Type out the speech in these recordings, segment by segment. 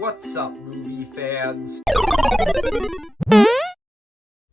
What's up, movie fans?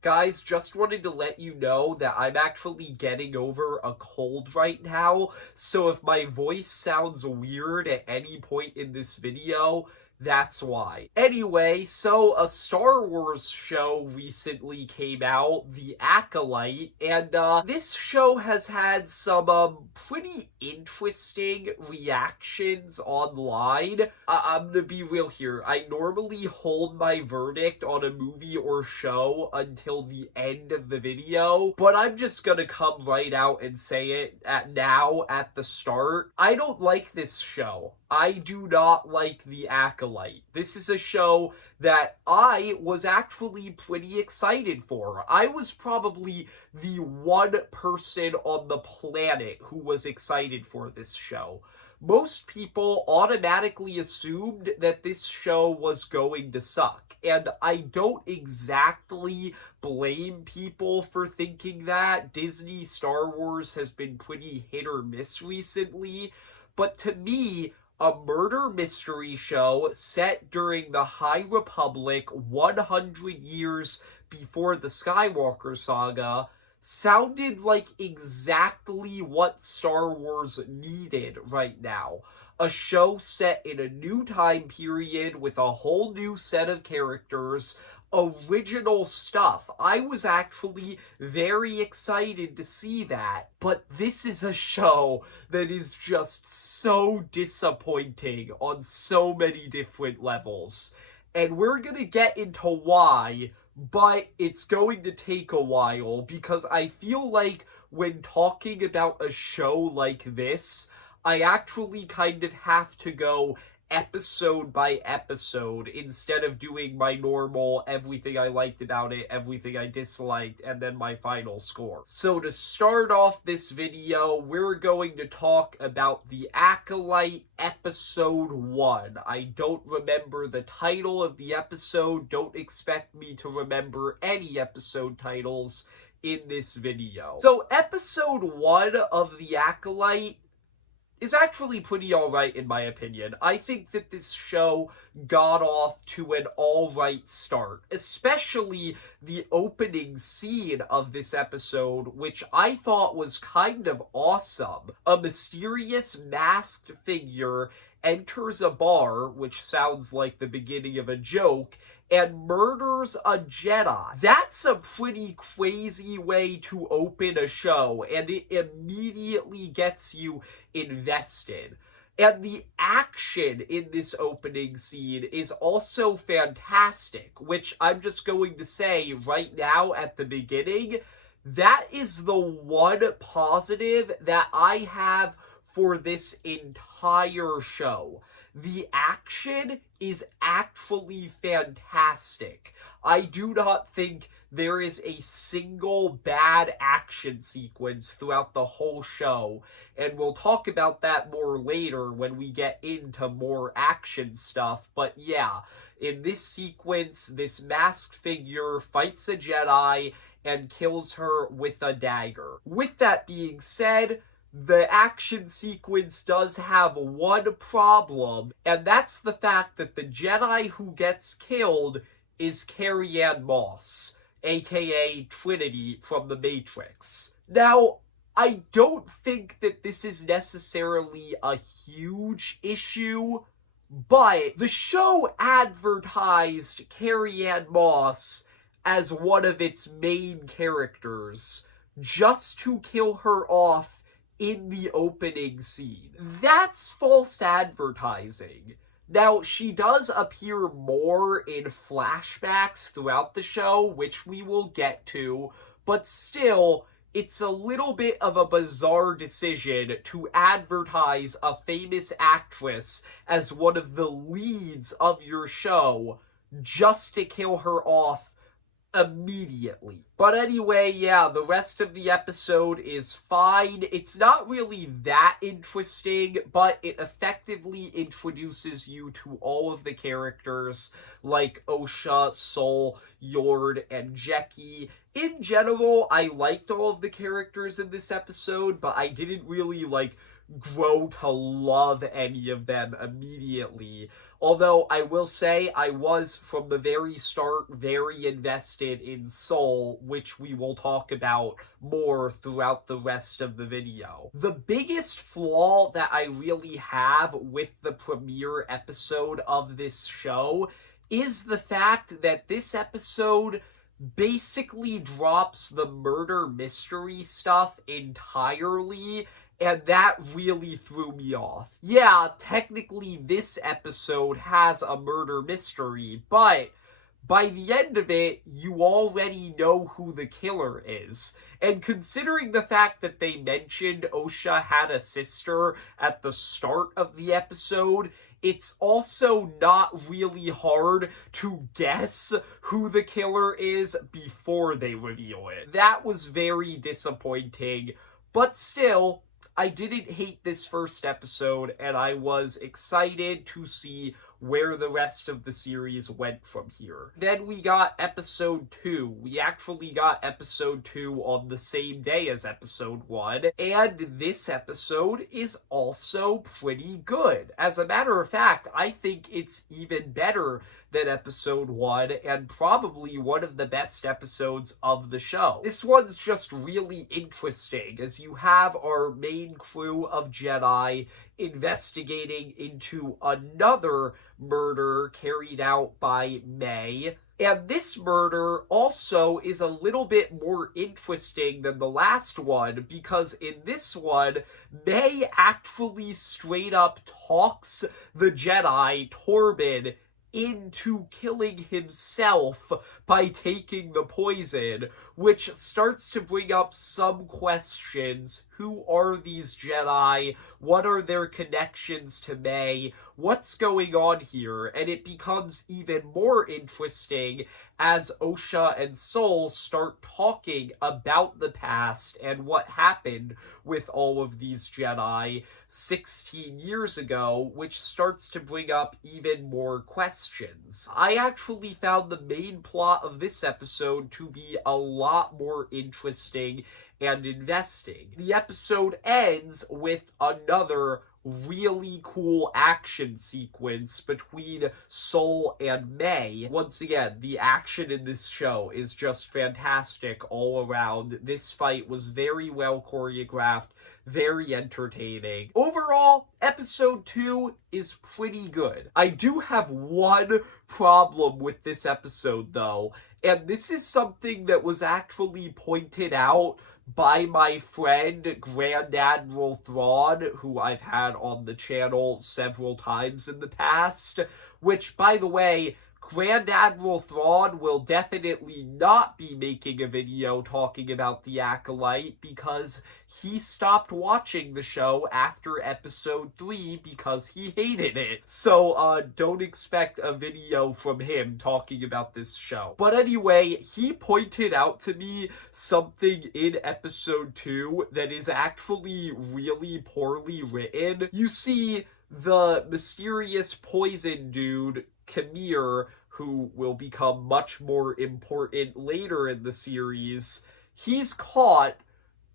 Guys, just wanted to let you know that I'm actually getting over a cold right now, so if my voice sounds weird at any point in this video, that's why. Anyway, so a Star Wars show recently came out, The Acolyte, and this show has had some pretty interesting reactions online. I'm gonna be real here. I normally hold my verdict on a movie or show until the end of the video, but I'm just gonna come right out and say it now at the start. I don't like this show. I do not like The Acolyte. This is a show that I was actually pretty excited for. I was probably the one person on the planet who was excited for this show. Most people automatically assumed that this show was going to suck, and I don't exactly blame people for thinking that. Disney Star Wars has been pretty hit or miss recently, but to me, a murder mystery show set during the High Republic 100 years before the Skywalker saga sounded like exactly what Star Wars needed right now. A show set in a new time period with a whole new set of characters, original stuff. I was actually very excited to see that, but this is a show that is just so disappointing on so many different levels. And we're gonna get into why, but it's going to take a while because I feel like when talking about a show like this, I actually kind of have to go episode by episode instead of doing my normal everything I liked about it, everything I disliked, and then my final score. So to start off this video, we're going to talk about The Acolyte Episode 1. I don't remember the title of the episode. Don't expect me to remember any episode titles in this video. So Episode 1 of The Acolyte is actually pretty alright in my opinion. I think that this show got off to an alright start, especially the opening scene of this episode, which I thought was kind of awesome. A mysterious masked figure enters a bar, which sounds like the beginning of a joke, and murders a Jedi. That's a pretty crazy way to open a show, and it immediately gets you invested. And the action in this opening scene is also fantastic, which I'm just going to say right now at the beginning, that is the one positive that I have for this entire show. The action is actually fantastic. I do not think there is a single bad action sequence throughout the whole show, and we'll talk about that more later when we get into more action stuff, but yeah, in this sequence, this masked figure fights a Jedi and kills her with a dagger. With that being said, the action sequence does have one problem, and that's the fact that the Jedi who gets killed is Carrie-Anne Moss, aka Trinity from The Matrix. Now, I don't think that this is necessarily a huge issue, but the show advertised Carrie-Anne Moss as one of its main characters just to kill her off in the opening scene. That's false advertising. Now, she does appear more in flashbacks throughout the show, which we will get to, but still, it's a little bit of a bizarre decision to advertise a famous actress as one of the leads of your show just to kill her off immediately. But anyway, yeah, the rest of the episode is fine. It's not really that interesting, but it effectively introduces you to all of the characters like Osha, Sol, Yord, and Jeki. In general, I liked all of the characters in this episode, but I didn't really, grow to love any of them immediately. Although I will say I was from the very start very invested in Soul, which we will talk about more throughout the rest of the video. The biggest flaw that I really have with the premiere episode of this show is the fact that this episode basically drops the murder mystery stuff entirely, and that really threw me off. Yeah, technically this episode has a murder mystery, but by the end of it, you already know who the killer is. And considering the fact that they mentioned Osha had a sister at the start of the episode, it's also not really hard to guess who the killer is before they reveal it. That was very disappointing, but still, I didn't hate this first episode, and I was excited to see where the rest of the series went from here. Then we got episode 2. We actually got episode 2 on the same day as episode 1, and this episode is also pretty good. As a matter of fact, I think it's even better than episode 1, and probably one of the best episodes of the show. This one's just really interesting, as you have our main crew of Jedi investigating into another murder carried out by May. And this murder also is a little bit more interesting than the last one, because in this one, May actually straight up talks the Jedi, Torben, into killing himself by taking the poison, which starts to bring up some questions. Who are these Jedi? What are their connections to May? What's going on here? And it becomes even more interesting as Osha and Soul start talking about the past and what happened with all of these Jedi 16 years ago, which starts to bring up even more questions. I actually found the main plot of this episode to be a lot more interesting and investing. The episode ends with another really cool action sequence between Soul and May. Once again, the action in this show is just fantastic all around. This fight was very well choreographed, very entertaining. Overall, episode 2 is pretty good. I do have one problem with this episode though, and this is something that was actually pointed out by my friend Grand Admiral Thrawn, who I've had on the channel several times in the past, which, by the way, Grand Admiral Thrawn will definitely not be making a video talking about the Acolyte because he stopped watching the show after episode 3 because he hated it. So, don't expect a video from him talking about this show. But anyway, he pointed out to me something in episode 2 that is actually really poorly written. You see, the mysterious poison dude, Kamir, who will become much more important later in the series, he's caught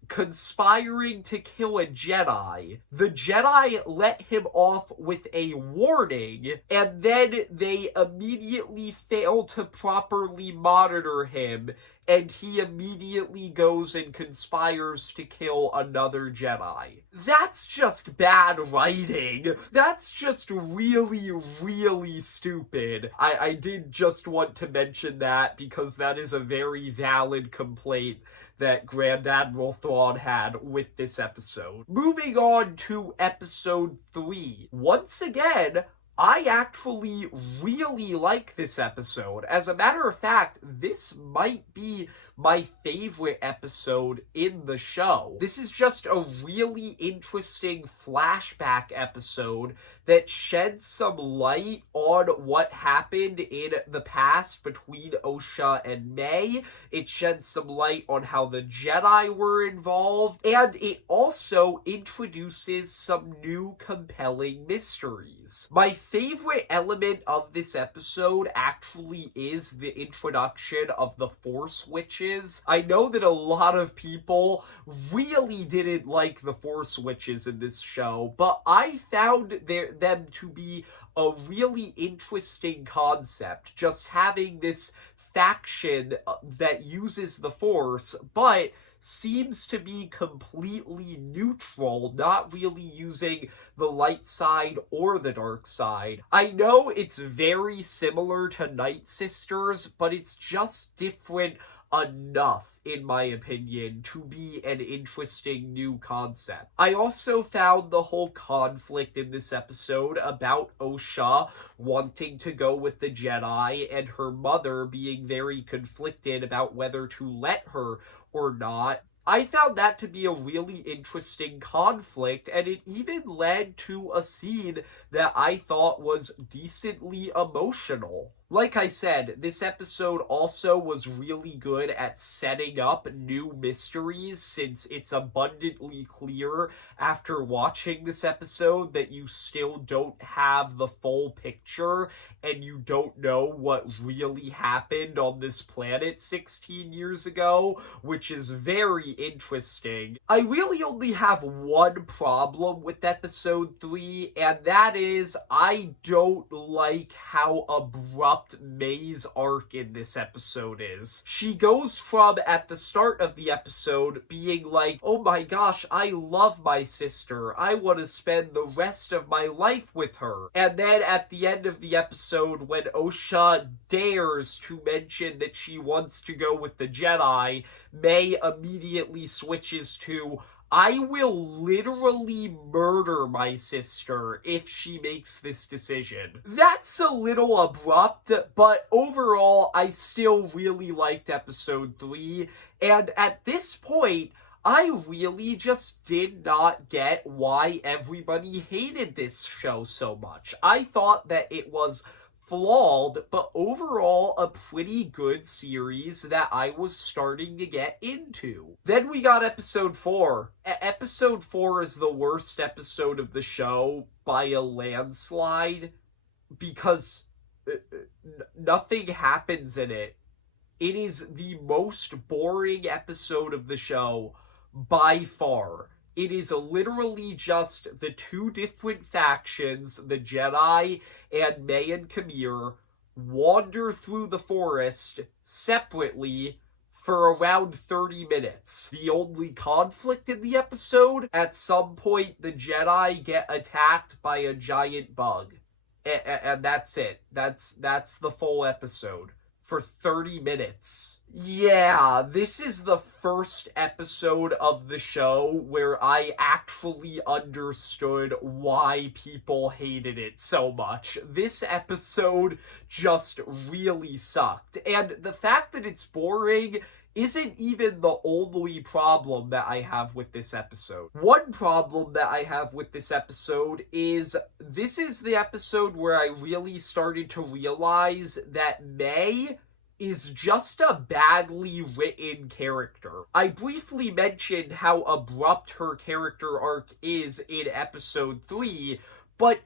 conspiring to kill a Jedi. The Jedi let him off with a warning, and then they immediately fail to properly monitor him, and he immediately goes and conspires to kill another Jedi. That's just bad writing. That's just really, really stupid. I did just want to mention that because that is a very valid complaint that Grand Admiral Thrawn had with this episode. Moving on to episode 3. Once again, I actually really like this episode. As a matter of fact, this might be my favorite episode in the show. This is just a really interesting flashback episode that sheds some light on what happened in the past between Osha and May. It sheds some light on how the Jedi were involved, and it also introduces some new compelling mysteries. My favorite element of this episode actually is the introduction of the Force Witches witches. I know that a lot of people really didn't like the Force witches in this show, but I found them to be a really interesting concept. Just having this faction that uses the Force, but seems to be completely neutral, not really using the light side or the dark side. I know it's very similar to Night Sisters, but it's just different enough, in my opinion, to be an interesting new concept. I also found the whole conflict in this episode about Osha wanting to go with the Jedi and her mother being very conflicted about whether to let her or not. I found that to be a really interesting conflict, and it even led to a scene that I thought was decently emotional. Like I said, this episode also was really good at setting up new mysteries, since it's abundantly clear after watching this episode that you still don't have the full picture and you don't know what really happened on this planet 16 years ago, which is very interesting. I really only have one problem with episode 3, and that is I don't like how abrupt May's arc in this episode is. She goes from, at the start of the episode, being like, oh my gosh, I love my sister, I want to spend the rest of my life with her. And then at the end of the episode, when Osha dares to mention that she wants to go with the Jedi, May immediately switches to, I will literally murder my sister if she makes this decision. That's a little abrupt, but overall, I still really liked episode 3, and at this point, I really just did not get why everybody hated this show so much. I thought that it was flawed, but overall a pretty good series that I was starting to get into. Then we got episode 4. Episode 4 is the worst episode of the show by a landslide because nothing happens in it. It is the most boring episode of the show by far. It is literally just the two different factions, the Jedi and May and Kamir, wander through the forest separately for around 30 minutes. The only conflict in the episode, at some point the Jedi get attacked by a giant bug. And that's it. That's the full episode. For 30 minutes. Yeah, this is the first episode of the show where I actually understood why people hated it so much. This episode just really sucked. And the fact that it's boring isn't even the only problem that I have with this episode. One problem that I have with this episode is this is the episode where I really started to realize that May is just a badly written character. I briefly mentioned how abrupt her character arc is in episode 3, but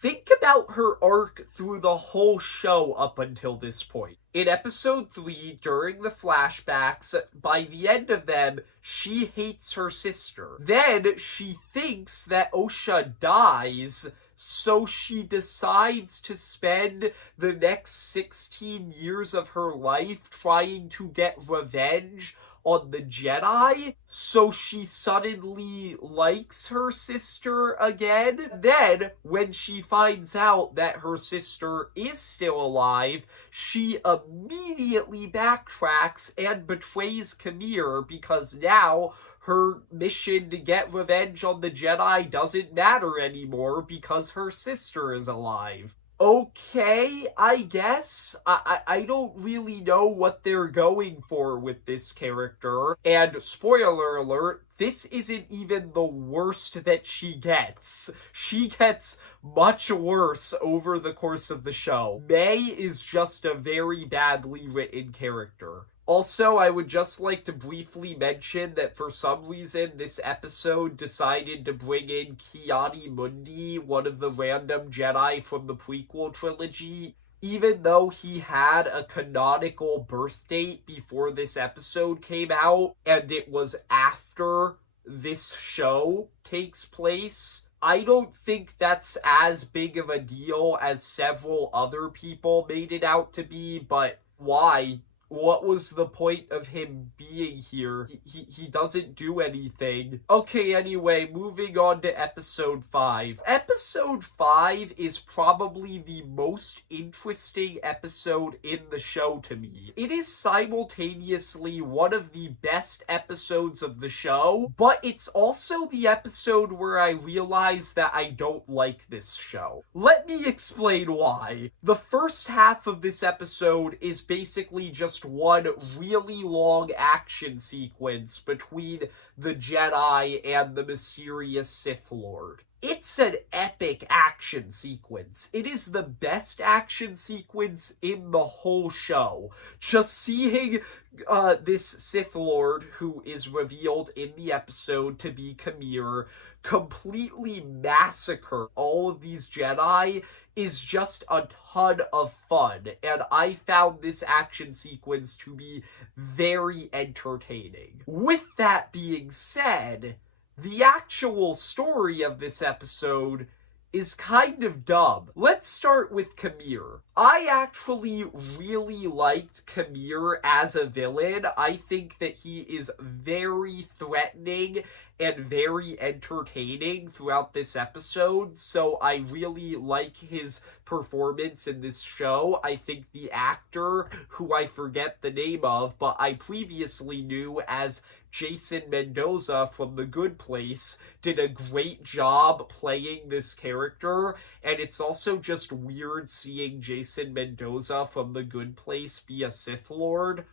think about her arc through the whole show up until this point. In episode 3, during the flashbacks, by the end of them, she hates her sister. Then she thinks that Osha dies, so she decides to spend the next 16 years of her life trying to get revenge on the Jedi, so she suddenly likes her sister again. Then, when she finds out that her sister is still alive, she immediately backtracks and betrays Kamir because now her mission to get revenge on the Jedi doesn't matter anymore because her sister is alive. Okay, I guess. I don't really know what they're going for with this character. And spoiler alert, this isn't even the worst that she gets. She gets much worse over the course of the show. May is just a very badly written character. Also, I would just like to briefly mention that for some reason this episode decided to bring in Ki-Adi Mundi, one of the random Jedi from the prequel trilogy. even though he had a canonical birth date before this episode came out, and it was after this show takes place, I don't think that's as big of a deal as several other people made it out to be, but why? What was the point of him being here? He doesn't do anything. Okay, anyway, moving on to episode 5. Episode 5 is probably the most interesting episode in the show to me. It is simultaneously one of the best episodes of the show, but it's also the episode where I realize that I don't like this show. Let me explain why. The first half of this episode is basically just one really long action sequence between the Jedi and the mysterious Sith Lord. It's an epic action sequence. It is the best action sequence in the whole show. Just seeing this Sith Lord, who is revealed in the episode to be Khmer, completely massacre all of these Jedi is just a ton of fun, and I found this action sequence to be very entertaining. With that being said, the actual story of this episode is kind of dumb. Let's start with Khmer. I actually really liked Khmer as a villain. I think that he is very threatening and very entertaining throughout this episode, so I really like his performance in this show. I think the actor, who I forget the name of, but I previously knew as Jason Mendoza from The Good Place, did a great job playing this character, and it's also just weird seeing Jason Mendoza from The Good Place be a Sith Lord.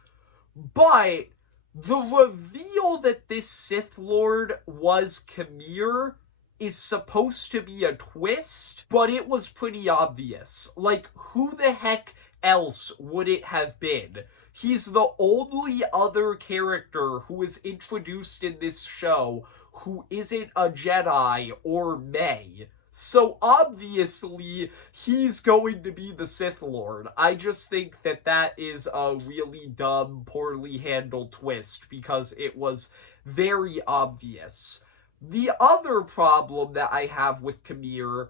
But the reveal that this Sith Lord was Khmer is supposed to be a twist, but it was pretty obvious. Like, who the heck else would it have been? He's the only other character who is introduced in this show who isn't a Jedi or May. So obviously, he's going to be the Sith Lord. I just think that that is a really dumb, poorly handled twist because it was very obvious. The other problem that I have with Khmer,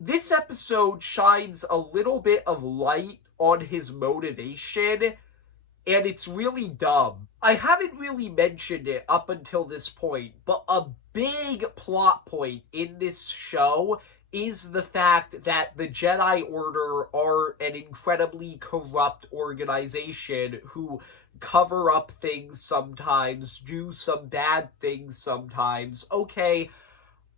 this episode shines a little bit of light on his motivation, and it's really dumb. I haven't really mentioned it up until this point, but a big plot point in this show is the fact that the Jedi Order are an incredibly corrupt organization who cover up things sometimes, do some bad things sometimes. Okay,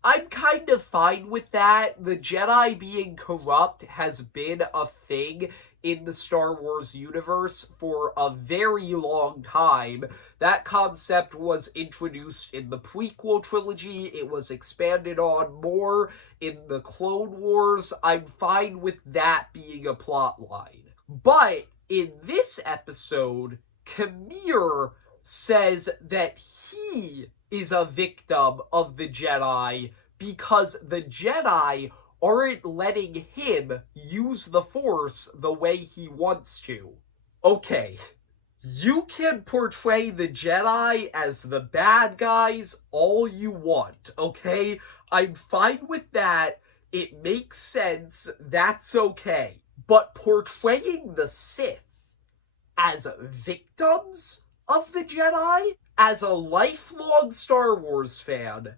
I'm kind of fine with that. The Jedi being corrupt has been a thing in the Star Wars universe for a very long time. That concept was introduced in the prequel trilogy. It was expanded on more in the Clone Wars. I'm fine with that being a plot line. But in this episode, Khmer says that he is a victim of the Jedi because the Jedi aren't letting him use the Force the way he wants to. Okay, you can portray the Jedi as the bad guys all you want, okay? I'm fine with that. It makes sense. That's okay. But portraying the Sith as victims of the Jedi, as a lifelong Star Wars fan,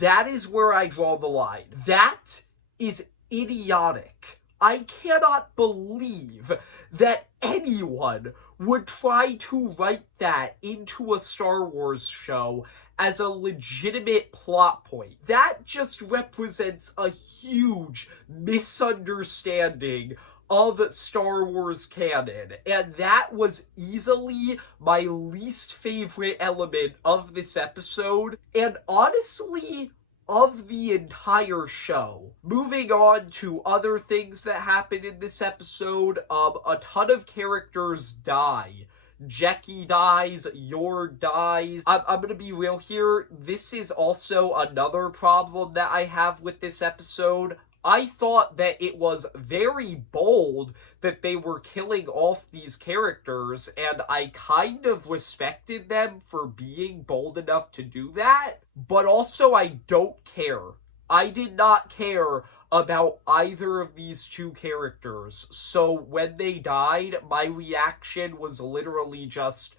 that is where I draw the line. That is idiotic. I cannot believe that anyone would try to write that into a Star Wars show as a legitimate plot point. That just represents a huge misunderstanding of Star Wars canon, and that was easily my least favorite element of this episode, and honestly, of the entire show. Moving on to other things that happen in this episode, a ton of characters die. Jackie dies, Yor dies. I'm gonna be real here, this is also another problem that I have with this episode. I thought that it was very bold that they were killing off these characters, and I kind of respected them for being bold enough to do that, but also I don't care. I did not care about either of these two characters, so when they died, my reaction was literally just,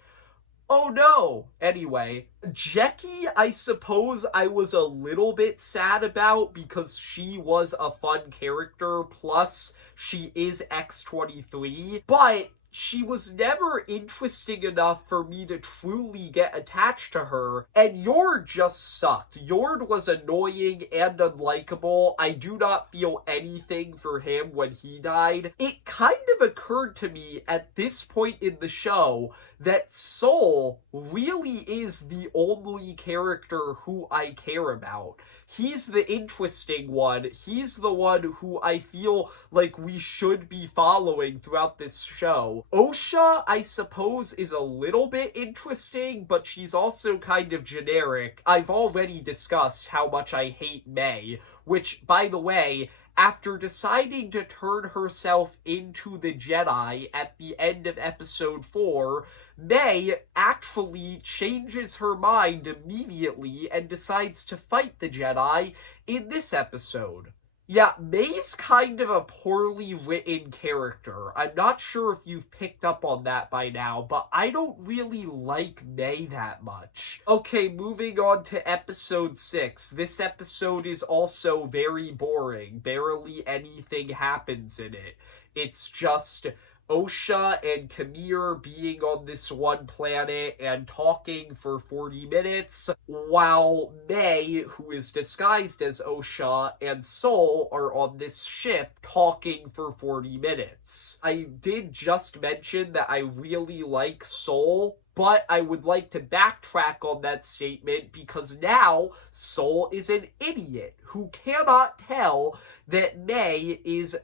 oh no! Anyway, Jackie, I suppose I was a little bit sad about because she was a fun character, plus she is X-23, but she was never interesting enough for me to truly get attached to her, and Yord just sucked. Yord was annoying and unlikable. I do not feel anything for him when he died. It kind of occurred to me at this point in the show that Soul really is the only character who I care about. He's the interesting one. He's the one who I feel like we should be following throughout this show. Osha, I suppose, is a little bit interesting, but she's also kind of generic. I've already discussed how much I hate May, which, by the way, after deciding to turn herself into the Jedi at the end of episode 4, May actually changes her mind immediately and decides to fight the Jedi in this episode. Yeah, May's kind of a poorly written character. I'm not sure if you've picked up on that by now, but I don't really like May that much. Okay, moving on to episode 6. This episode is also very boring. Barely anything happens in it. It's just Osha and Kamir being on this one planet and talking for 40 minutes, while May, who is disguised as Osha, and Soul are on this ship talking for 40 minutes. I did just mention that I really like Soul, but I would like to backtrack on that statement because now Soul is an idiot who cannot tell that May is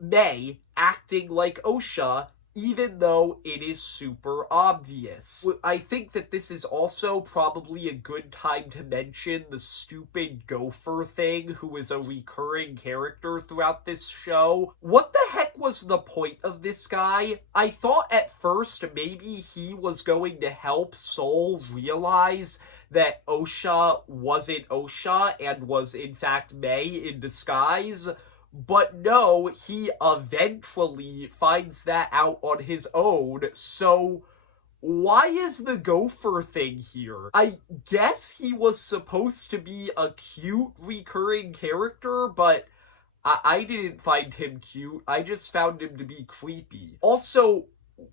May acting like Osha, even though it is super obvious. I think that this is also probably a good time to mention the stupid gopher thing, who is a recurring character throughout this show. What the heck was the point of this guy? I thought at first maybe he was going to help Soul realize that Osha wasn't Osha and was in fact May in disguise. But no, he eventually finds that out on his own, so why is the gopher thing here? I guess he was supposed to be a cute recurring character, but I didn't find him cute. I just found him to be creepy. Also,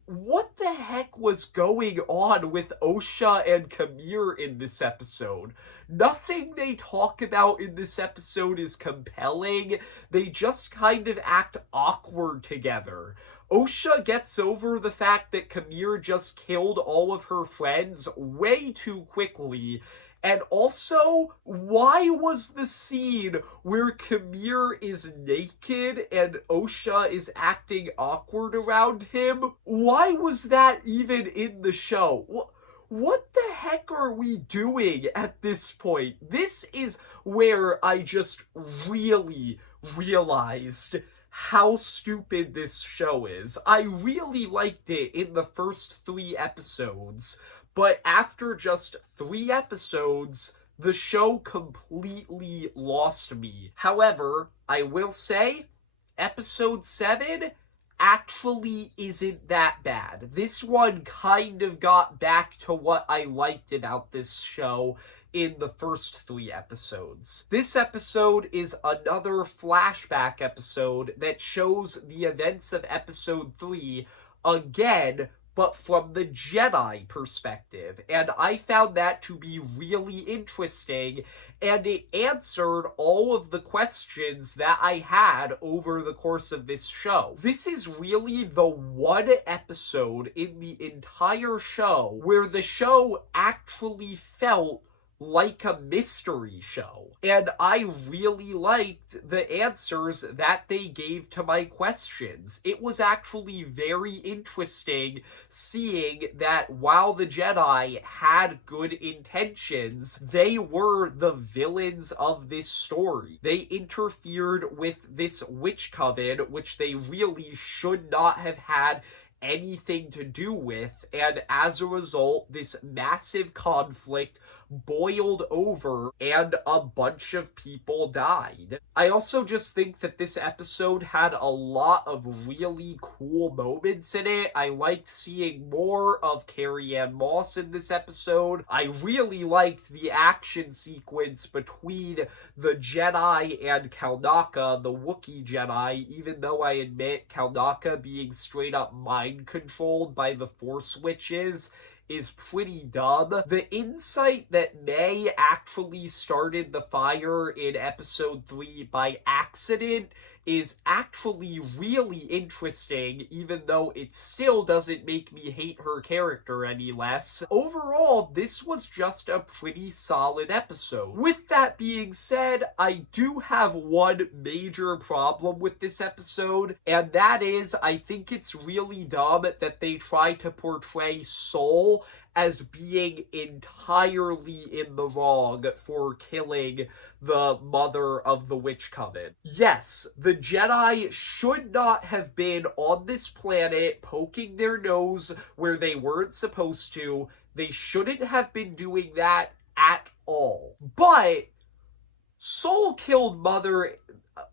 what the heck was going on with Osha and Kamir in this episode? Nothing they talk about in this episode is compelling. They just kind of act awkward together. Osha gets over the fact that Kamir just killed all of her friends way too quickly. And also, why was the scene where Kamir is naked and Osha is acting awkward around him? Why was that even in the show? What the heck are we doing at this point? This is where I just really realized how stupid this show is. I really liked it in the first 3 episodes, but after just 3 episodes, the show completely lost me. However, I will say, episode 7 actually isn't that bad. This one kind of got back to what I liked about this show in the first 3 episodes. This episode is another flashback episode that shows the events of episode 3 again, but from the Jedi perspective, and I found that to be really interesting, and it answered all of the questions that I had over the course of this show. This is really the one episode in the entire show where the show actually felt like a mystery show. And I really liked the answers that they gave to my questions. It was actually very interesting seeing that while the Jedi had good intentions, they were the villains of this story. They interfered with this witch coven, which they really should not have had anything to do with, and as a result, this massive conflict boiled over and a bunch of people died. I also just think that this episode had a lot of really cool moments in it. I liked seeing more of Carrie-Anne Moss in this episode. I really liked the action sequence between the Jedi and Kalnaka, the Wookiee Jedi, even though I admit Kalnaka being straight up mind controlled by the Force Witches is pretty dumb. The insight that May actually started the fire in episode 3 by accident is actually really interesting, even though it still doesn't make me hate her character any less. Overall, this was just a pretty solid episode. With that being said, I do have one major problem with this episode, and that is I think it's really dumb that they try to portray Soul as being entirely in the wrong for killing the mother of the witch coven. Yes, the Jedi should not have been on this planet poking their nose where they weren't supposed to. They shouldn't have been doing that at all. But Soul killed Mother,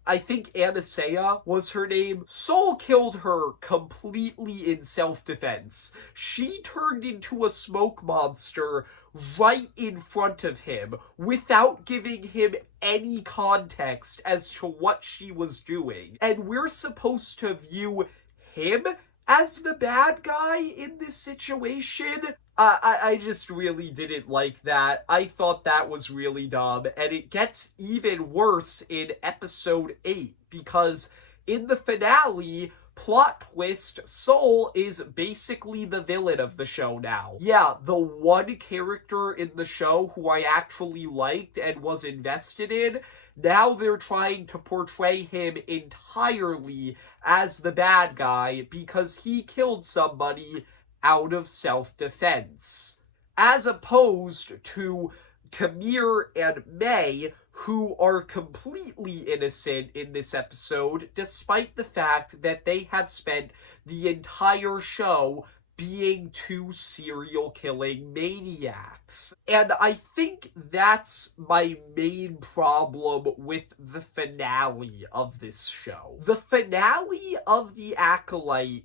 I think Anastasia was her name. Soul killed her completely in self-defense. She turned into a smoke monster right in front of him without giving him any context as to what she was doing. And we're supposed to view him as the bad guy in this situation? I just really didn't like that. I thought that was really dumb. And it gets even worse in episode 8 because in the finale, plot twist, Soul is basically the villain of the show now. Yeah, the one character in the show who I actually liked and was invested in, now they're trying to portray him entirely as the bad guy because he killed somebody out of self-defense. As opposed to Kamir and May, who are completely innocent in this episode, despite the fact that they have spent the entire show being two serial-killing maniacs. And I think that's my main problem with the finale of this show. The finale of The Acolyte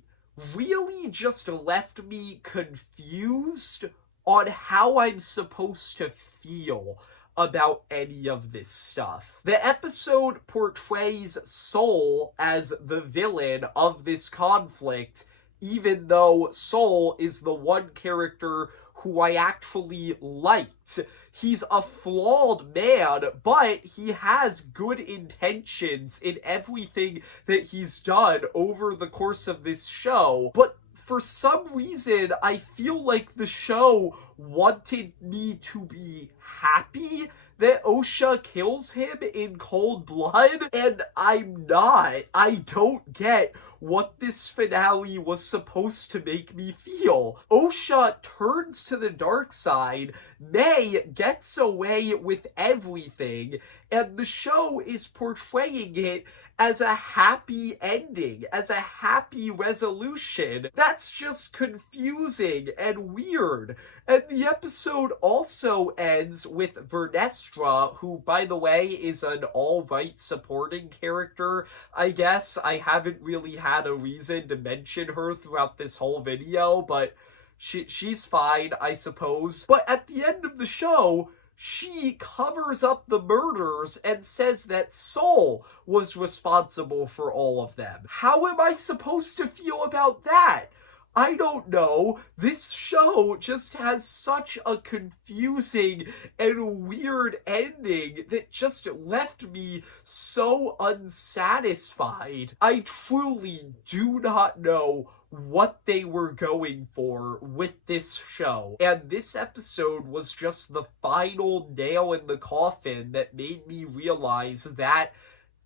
really just left me confused on how I'm supposed to feel about any of this stuff. The episode portrays Soul as the villain of this conflict, even though Soul is the one character who I actually liked. He's a flawed man, but he has good intentions in everything that he's done over the course of this show. But for some reason, I feel like the show wanted me to be happy that Osha kills him in cold blood, and I'm not. I don't get what this finale was supposed to make me feel. Osha turns to the dark side, May gets away with everything, and the show is portraying it as a happy ending, as a happy resolution. That's just confusing and weird. And the episode also ends with Vernestra, who, by the way, is an all-right supporting character, I guess. I haven't really had a reason to mention her throughout this whole video, but she's fine, I suppose. But at the end of the show, she covers up the murders and says that Soul was responsible for all of them. How am I supposed to feel about that? I don't know. This show just has such a confusing and weird ending that just left me so unsatisfied. I truly do not know what they were going for with this show. And this episode was just the final nail in the coffin that made me realize that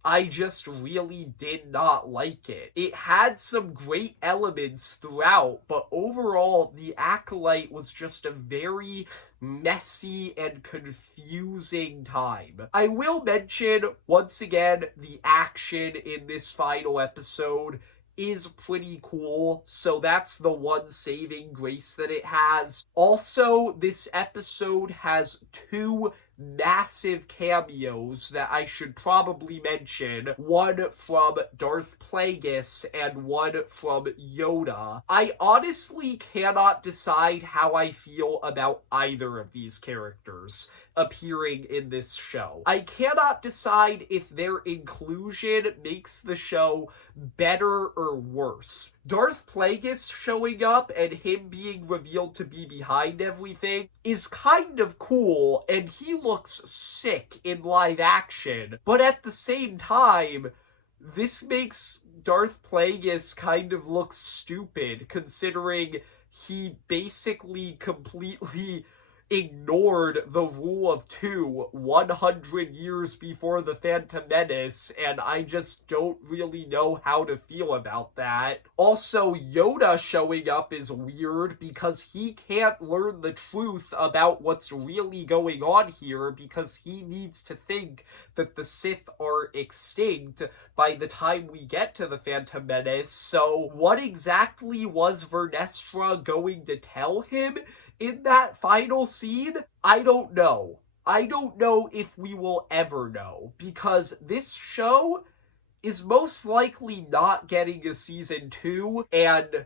I just really did not like it. It had some great elements throughout, but overall, The Acolyte was just a very messy and confusing time. I will mention, once again, the action in this final episode is pretty cool, so that's the one saving grace that it has. Also, this episode has two massive cameos that I should probably mention. One from Darth Plagueis and one from Yoda. I honestly cannot decide how I feel about either of these characters appearing in this show. I cannot decide if their inclusion makes the show better or worse. Darth Plagueis showing up and him being revealed to be behind everything is kind of cool, and he looks sick in live action. But at the same time, this makes Darth Plagueis kind of look stupid, considering he basically completely ignored the rule of two 100 years before the Phantom Menace, and I just don't really know how to feel about that. Also, Yoda showing up is weird because he can't learn the truth about what's really going on here because he needs to think that the Sith are extinct by the time we get to the Phantom Menace. So what exactly was Vernestra going to tell him in that final scene? I don't know. I don't know if we will ever know, because this show is most likely not getting a season 2, and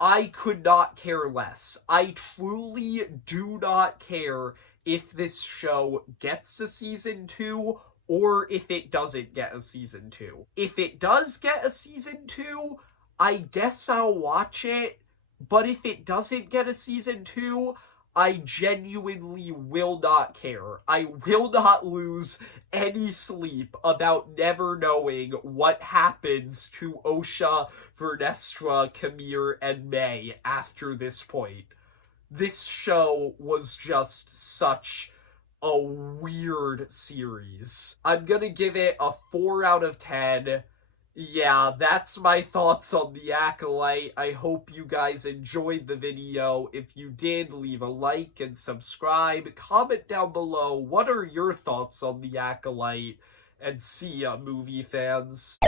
I could not care less. I truly do not care if this show gets a season 2 or if it doesn't get a season 2. If it does get a season 2, I guess I'll watch it. But if it doesn't get a season 2, I genuinely will not care. I will not lose any sleep about never knowing what happens to Osha, Vernestra, Kamir, and May after this point. This show was just such a weird series. I'm gonna give it a 4 out of 10. Yeah, that's my thoughts on The Acolyte. I hope you guys enjoyed the video. If you did, leave a like and subscribe. Comment down below, what are your thoughts on The Acolyte? And see ya, movie fans.